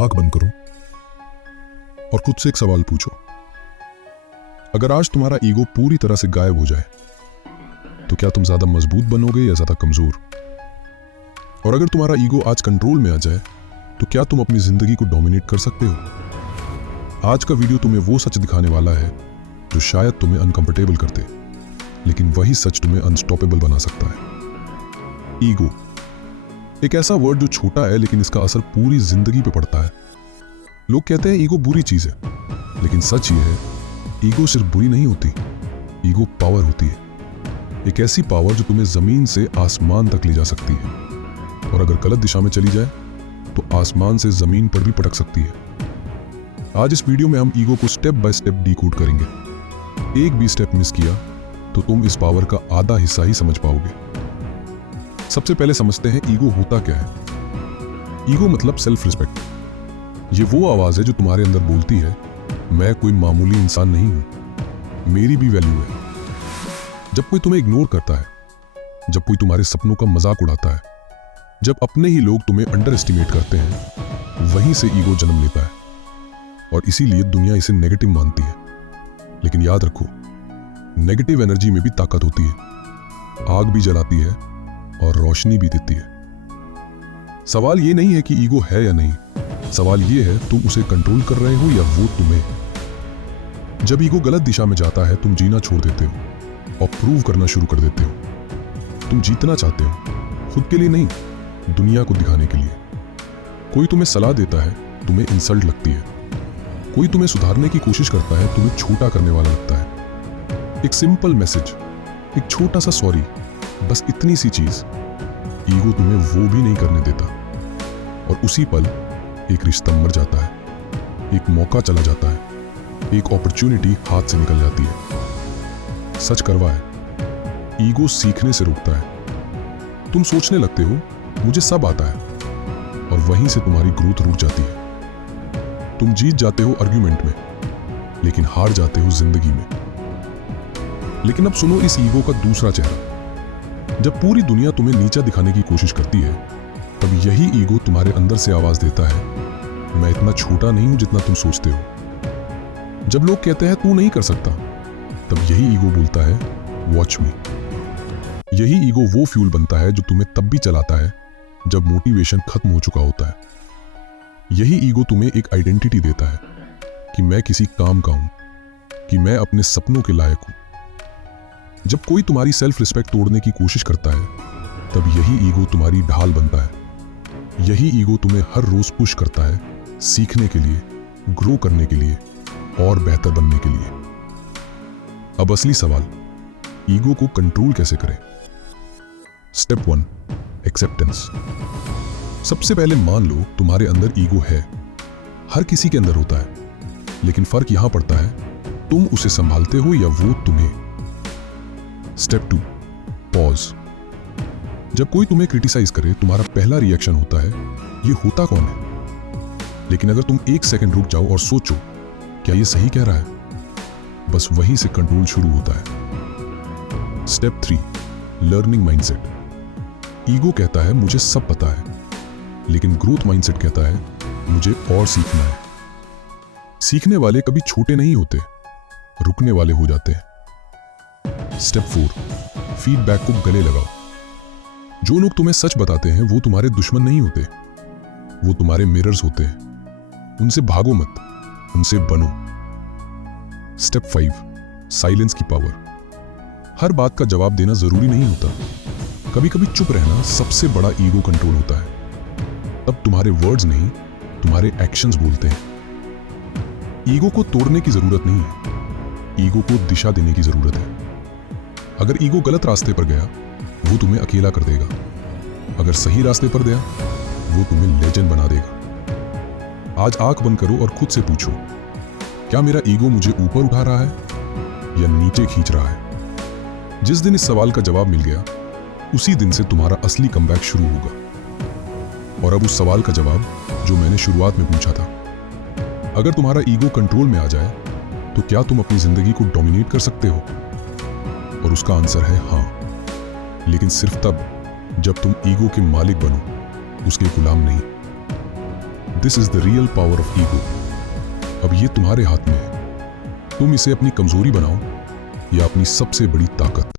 आंख बंद करो और खुद से एक सवाल पूछो। अगर आज तुम्हारा ईगो पूरी तरह से गायब हो जाए तो क्या तुम ज्यादा मजबूत बनोगे या ज्यादा कमजोर? और अगर तुम्हारा ईगो आज कंट्रोल में आ जाए तो क्या तुम अपनी जिंदगी को डोमिनेट कर सकते हो? आज का वीडियो तुम्हें वो सच दिखाने वाला है जो शायद तुम्हें अनकंफर्टेबल करते, लेकिन वही सच तुम्हें अनस्टॉपेबल बना सकता है। ईगो एक ऐसा वर्ड जो छोटा है लेकिन इसका असर पूरी जिंदगी पे पड़ता है। लोग कहते हैं ईगो बुरी चीज है, लेकिन सच ये है ईगो सिर्फ बुरी नहीं होती, ईगो पावर होती है। एक ऐसी पावर जो तुम्हें जमीन से आसमान तक ले जा सकती है, और अगर गलत दिशा में चली जाए तो आसमान से जमीन पर भी पटक सकती है। आज इस वीडियो में हम ईगो को स्टेप बाय स्टेप डिकोड करेंगे। एक भी स्टेप मिस किया तो तुम इस पावर का आधा हिस्सा ही समझ पाओगे। सबसे पहले समझते हैं ईगो होता क्या है। ईगो मतलब सेल्फ रिस्पेक्ट। ये वो आवाज है जो तुम्हारे अंदर बोलती है मैं कोई मामूली इंसान नहीं हूं, मेरी भी वैल्यू है। जब कोई तुम्हें इग्नोर करता है, जब कोई तुम्हारे सपनों का मजाक उड़ाता है, जब अपने ही लोग तुम्हें अंडर एस्टिमेट करते हैं, वहीं से ईगो जन्म लेता है। और इसीलिए दुनिया इसे नेगेटिव मानती है। लेकिन याद रखो, नेगेटिव एनर्जी में भी ताकत होती है। आग भी जलाती है और रोशनी भी देती है। सवाल ये नहीं है कि ईगो है या नहीं, सवाल ये है तुम उसे कंट्रोल कर रहे हो या वो तुम्हें। जब ईगो गलत दिशा में जाता है तुम जीना छोड़ देते हो और प्रूव करना शुरू कर देते हो। तुम जीतना चाहते हो, खुद के लिए नहीं, दुनिया को दिखाने के लिए। कोई तुम्हें सलाह देता है, तुम्हें इंसल्ट लगती है। कोई तुम्हें सुधारने की कोशिश करता है, तुम्हें छोटा करने वाला लगता है। एक सिंपल मैसेज, एक छोटा सा सॉरी, बस इतनी सी चीज ईगो तुम्हें वो भी नहीं करने देता। और उसी पल एक रिश्ता मर जाता है, एक मौका चला जाता है, एक अपॉर्चुनिटी हाथ से निकल जाती है। सच करवा है, ईगो सीखने से रोकता है। तुम सोचने लगते हो मुझे सब आता है, और वहीं से तुम्हारी ग्रोथ रुक जाती है। तुम जीत जाते हो आर्ग्यूमेंट में, लेकिन हार जाते हो जिंदगी में। लेकिन अब सुनो इस ईगो का दूसरा चेहरा। जब पूरी दुनिया तुम्हें नीचा दिखाने की कोशिश करती है, तब यही ईगो तुम्हारे अंदर से आवाज देता है मैं इतना छोटा नहीं हूं जितना तुम सोचते हो। जब लोग कहते हैं तू नहीं कर सकता, तब यही ईगो बोलता है वॉच मी। यही ईगो वो फ्यूल बनता है जो तुम्हें तब भी चलाता है जब मोटिवेशन खत्म हो चुका होता है। यही ईगो तुम्हें एक आइडेंटिटी देता है कि मैं किसी काम का हूं, कि मैं अपने सपनों के लायक हूं। जब कोई तुम्हारी सेल्फ रिस्पेक्ट तोड़ने की कोशिश करता है, तब यही ईगो तुम्हारी ढाल बनता है। यही ईगो तुम्हें हर रोज पुश करता है, सीखने के लिए, ग्रो करने के लिए और बेहतर बनने के लिए। अब असली सवाल, ईगो को कंट्रोल कैसे करें? Step 1, acceptance. सबसे पहले मान लो तुम्हारे अंदर ईगो है। हर किसी के अंदर होता है, लेकिन फर्क यहां पड़ता है तुम उसे संभालते हो या वो तुम्हें। Step 2, pause. जब कोई तुम्हें क्रिटिसाइज करे, तुम्हारा पहला रिएक्शन होता है ये होता कौन है? लेकिन अगर तुम एक सेकंड रुक जाओ और सोचो क्या ये सही कह रहा है, बस वहीं से कंट्रोल शुरू होता है। Step 3, learning mindset. ईगो कहता है मुझे सब पता है, लेकिन ग्रोथ माइंडसेट कहता है मुझे और सीखना है। सीखने वाले कभी छोटे नहीं होते, रुकने वाले हो जाते हैं। स्टेप 4, फीडबैक को गले लगाओ। जो लोग तुम्हें सच बताते हैं वो तुम्हारे दुश्मन नहीं होते, वो तुम्हारे मिरर्स होते हैं। उनसे भागो मत, उनसे बनो। स्टेप 5, साइलेंस की पावर। हर बात का जवाब देना जरूरी नहीं होता। कभी कभी चुप रहना सबसे बड़ा ईगो कंट्रोल होता है। तब तुम्हारे वर्ड्स नहीं, तुम्हारे एक्शंस बोलते हैं। ईगो को तोड़ने की जरूरत नहीं है, ईगो को दिशा देने की जरूरत है। अगर ईगो गलत रास्ते पर गया, वो तुम्हें अकेला कर देगा। अगर सही रास्ते पर गया, वो तुम्हें लेजेंड बना देगा। आज आंख बंद करो और खुद से पूछो, क्या मेरा ईगो मुझे ऊपर उठा रहा है या नीचे खींच रहा है? जिस दिन इस सवाल का जवाब मिल गया, उसी दिन से तुम्हारा असली कमबैक शुरू होगा। और अब उस सवाल का जवाब जो मैंने शुरुआत में पूछा था, अगर तुम्हारा ईगो कंट्रोल में आ जाए तो क्या तुम अपनी जिंदगी को डोमिनेट कर सकते हो? और उसका आंसर है हाँ, लेकिन सिर्फ तब जब तुम ईगो के मालिक बनो, उसके गुलाम नहीं। This is the real power of ego. अब ये तुम्हारे हाथ में है, तुम इसे अपनी कमजोरी बनाओ या अपनी सबसे बड़ी ताकत।